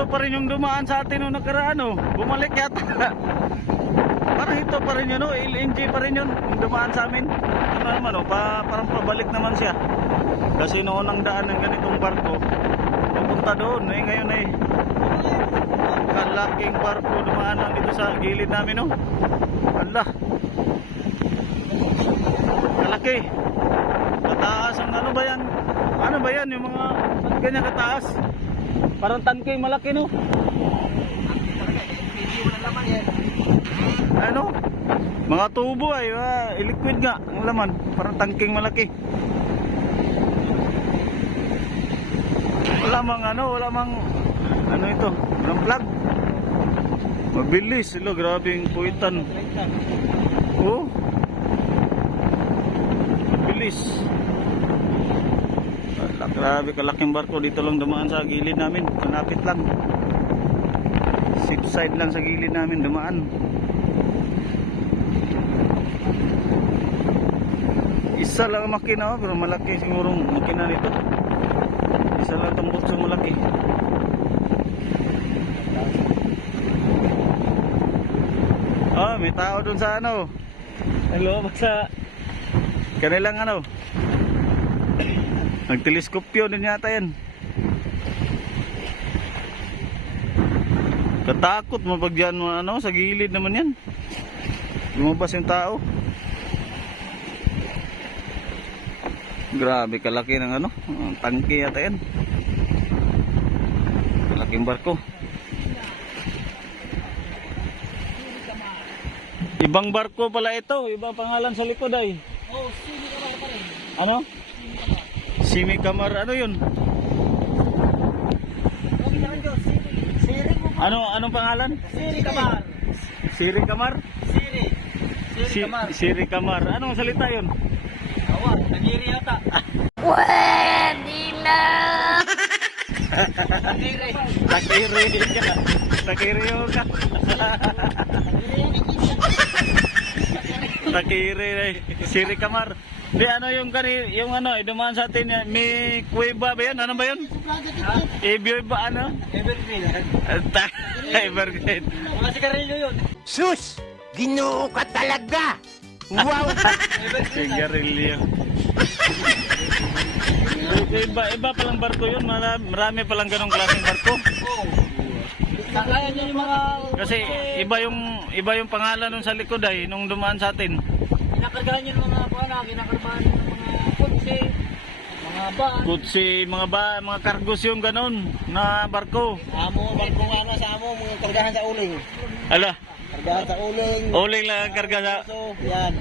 ito pa rin yung dumaan sa atin nung nakaraan, oh. Bumalik yata. Parang ito pa rin yun, oh. LNG pa rin yun, yung dumaan sa amin. Ano naman, oh, parang pabalik naman siya. Kasi noon ang daan ng ganitong barko, pupunta doon, eh. Ngayon eh, kalaking barko dumaan lang dito sa gilid namin, oh. Allah, kalaki. Kataas ang ano ba yan? Ano ba yan? Yung mga ganyan kataas. Parang tangke malaki, no? Ano? Mga tubo ay liquid nga ang laman. Parang tangking malaki. Wala mang ano ito? Walang plug. Mabilis. Hello, grabing puwitan. Oh. Mabilis. Grabe kalaking barko, dito lang dumaan sa gilid namin, malapit lang, safe side lang sa gilid namin dumaan. Isa lang ang makina, pero malaki siguro makina nito. Isa lang itong butso malaki. Oh, may tao dun sa ano. Hello, sa kanilang ano, nagteleskopyo din yata yan. Katakot mapagyan mo ano, sa gilid naman yan. Lumabas yung tao. Grabe kalaki ng ano, tangke yata yan. Kalaking barko. Ibang barko pala ito, ibang pangalan sa likod ay. Oh, Simi Kamar pa rin. Ano? Simi Kamar, ano yun? Anong pangalan? Siri Kamar. Siri Kamar? Siri Kamar. Siri Kamar. Anong salita yun? Awa, nagiri yata. Pwede na. Nagiri. Takiri ka. Takiri ka. Takiri. Siri Kamar. Di ano yung ano, dumaan sa atin yan. May kuweba ba yun? Ano ba yun? Ibyo ba ano? Evergreen. Evergreen. Mga sigarilyo yun. Sus! Ginoo ka talaga! Wow! Sigarilyo. Iba palang barko yun. Marami palang ganong klaseng barko. Oo. Kaya nyo yung mga... Kasi iba yung pangalan nun sa likod ay nung dumaan sa atin. Kinakargahan nyo ng mga kuwana, kinakargahan nyo ng mga kutsi, mga ban. Kutsi, mga kargos yung ganon na barko. Amo, barkong ano sa amo, mga kargahan sa uling. Ala, Kargahan sa uling. uling lang ang karga sa... So, yan.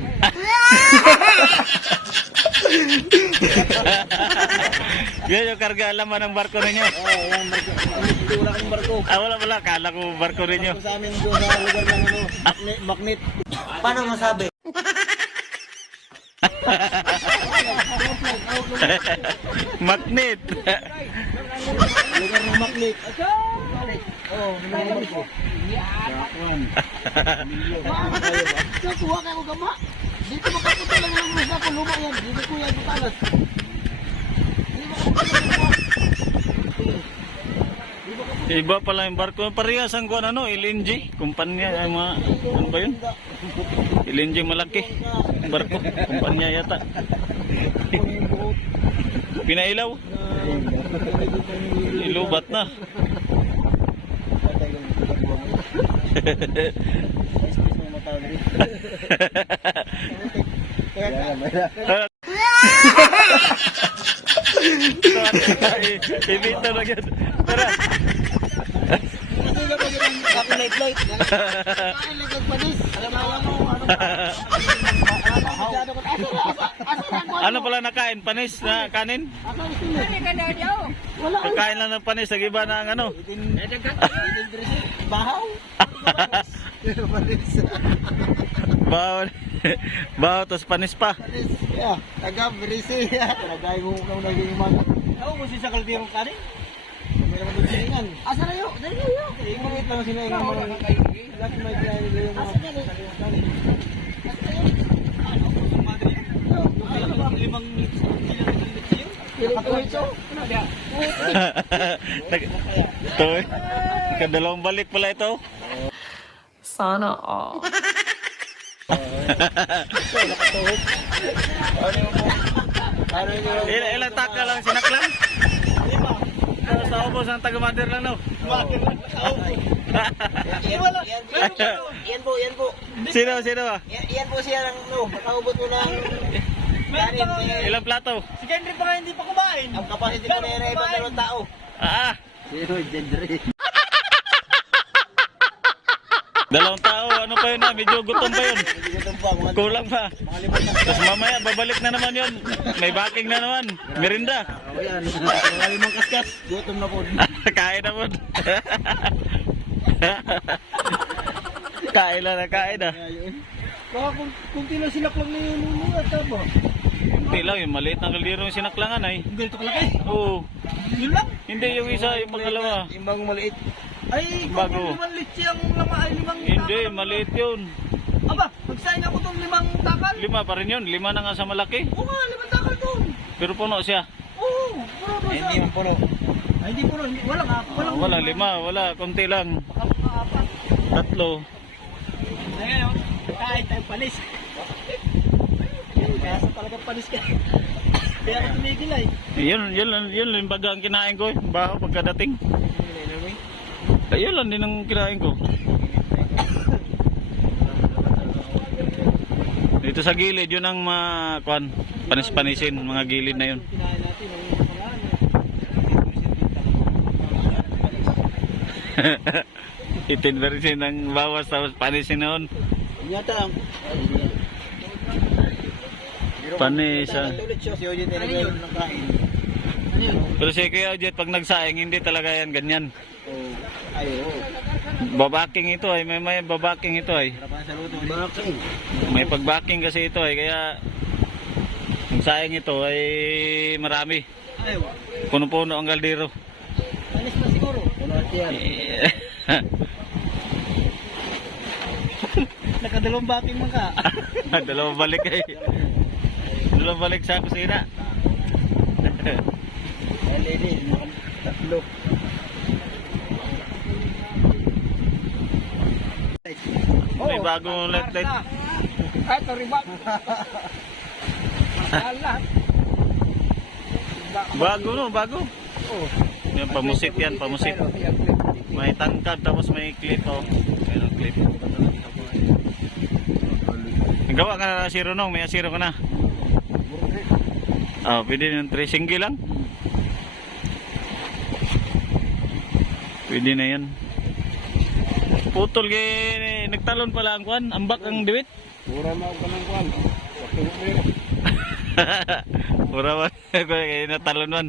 Yan yung karga laman ng barko ninyo. Oo, yan barko. Hindi wala kang barko. Wala, kala ko barko ninyo. Barko sa amin doon sa lugar ng ano, Maknit. Paano masabi? Magnet. Lugar ng Maknit. Oo, may barko. Kuha ka ko gama. Dito makapunta lang yung mga ko luma yan. Dito ko yan talas. Iba pala yung barko. Parehas ang kuwan ano, LNG. Kumpanya, mga, ano ba yun? LNG malaki. Barko, kumpanya yata. Pinailaw. Ilubat na. Ibita na yan. Tara. Kapi light. Ano pala nakain? Panis na kanin? Kakain lang ng panis. Nagiba na ang ano. Bahaw. Bahaw. Bahaw tos panis pa. Ya, taga berisi ya. Tagay mo kung naging mana. Ako mo sa kalbiro kanin. Meron mo dingan. Asa na yo? Dali yo. Ingit lang sila ng mga lahat may kaya yung mga limang Nakatuwitso. Ito eh. Kadalawang balik pala ito. Sana all. Ano yung Ilang taka lang sinaklan? Sa ubos ng taga-mother lang no? Yan po. Sino ba? Yan po siya ng nakaubot mo ng kanin. Ilang plato? Si Henry pa nga hindi pa kumain. Ang capacity ko na yun ay 2 tao. Ah! Sino Henry? 2 tao, ano pa yun medyo gutom pa yun. Kulang pa. Tapos mamaya, babalik na naman yun. May baking na naman. Merinda. O yan, mga 5 kaskas. Gutom na po. Kain na po. Kain na. Baka kung tila sinaklang na yun at tabo. Hindi lang, yung maliit ng kaldero yung sinaklangan ay. Ganito kalaki? Oo. Yun lang? Hindi, yung isa, yung pangalawa. Yung bagong maliit. Ay, Bago. kung 5 litsi ang lama ay 5 Hindi, maliit yun. Aba, magsayin ako itong 5 takal. 5 pa rin yun. 5 na nga sa malaki. Oo nga, 5 takal doon. Pero puno siya. Oo, puro doon siya. Hindi man puro. Ay, hindi puro. Wala nga. Wala, 5. Wala, konti lang. Apat. 3. Ay, ngayon, kahit tayo panis. Kaya sa talagang panis ka. Kaya ako tumigil ay. Yun limbaga ang kinain ko. Baho pagkadating. Ayun lang din ang kinain ko. Dito sa gilid, yun ang panis-panisin, mga gilid na yun. Kinain natin, ang mga 18% ang bawas tapos panisin na yun. Yata ang Panisa. si Oje talaga yun ng kain. Pero si Kuya Jet, pag nagsaing, hindi talaga yan ganyan. Ayo. Babaking ito ay, may babaking ito ay. Harapan sa luto. Baking. May pagbaking kasi ito ay, kaya ang saing ito ay marami. Ayo. Puno-puno ang kaldero. Alis na siguro. Wala yan. Nakadalawang baking man ka. Dalawang balik ay. Dalawang balik sa kusina. LED, tatlo. May bagong light. Ay, toribak. Lahat. Bago no, bago. Oh. Yan, pamusit yan, pamusit. May tangkad tapos may clip oh. Mayroong clip. Gawa ka na asiro nung, may asiro ka na. Oh, pwede yung 3 single lang. Pwede na yan. Putol kay nagtalon pala ang kwan, ambak ang diwit. Mura mo ka ng kwan. Mura ba? Kaya natalon man.